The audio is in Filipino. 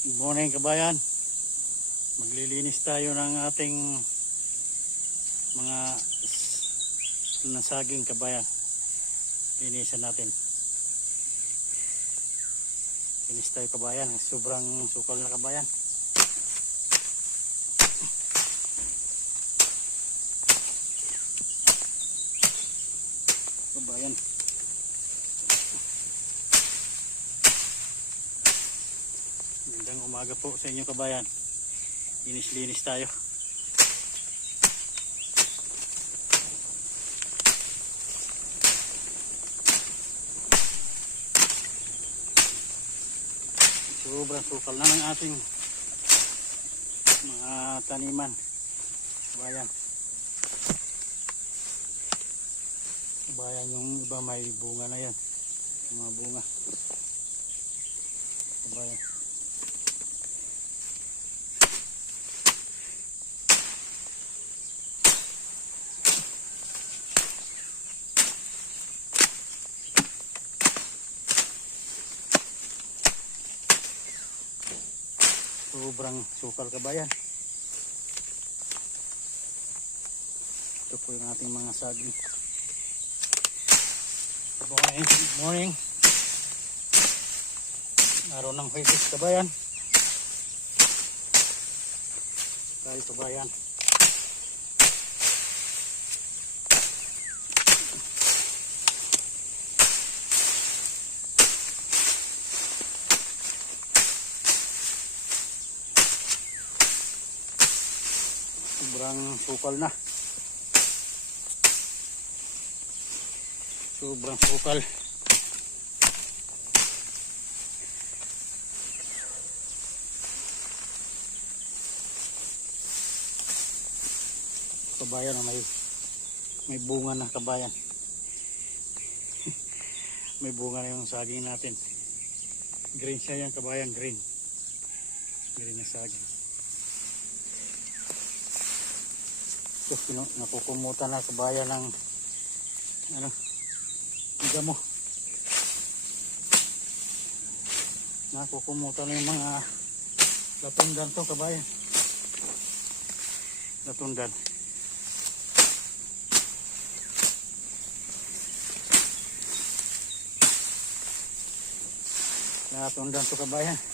Good morning kabayan. Maglilinis tayo ng ating mga nasaging kabayan. Linisan natin. Linis tayo kabayan. Sobrang sukal na kabayan. Kabayan. Magandang umaga po sa inyo kabayan. Linis-linis tayo. Sobrang sukal na ng ating mga taniman. Kabayan. Kabayan yung iba may bunga na yan. Mga bunga. Kabayan. Sobrang sukal kabayan. Ito po yung ating mga saging. Good morning. Good morning. Araw ng Huwebes kabayan. Tayo kabayan. Sobrang sukal na. Sobrang sukal. Kabayan na may may bunga na kabayan. may bunga na yung saging natin. Green siya yan kabayan, green. Green na saging. Ito, pinu, nakukumutan na kabayan ng ano, higa mo. Nakukumutan na yung mga latundan to kabayan. Latundan. Latundan to kabayan.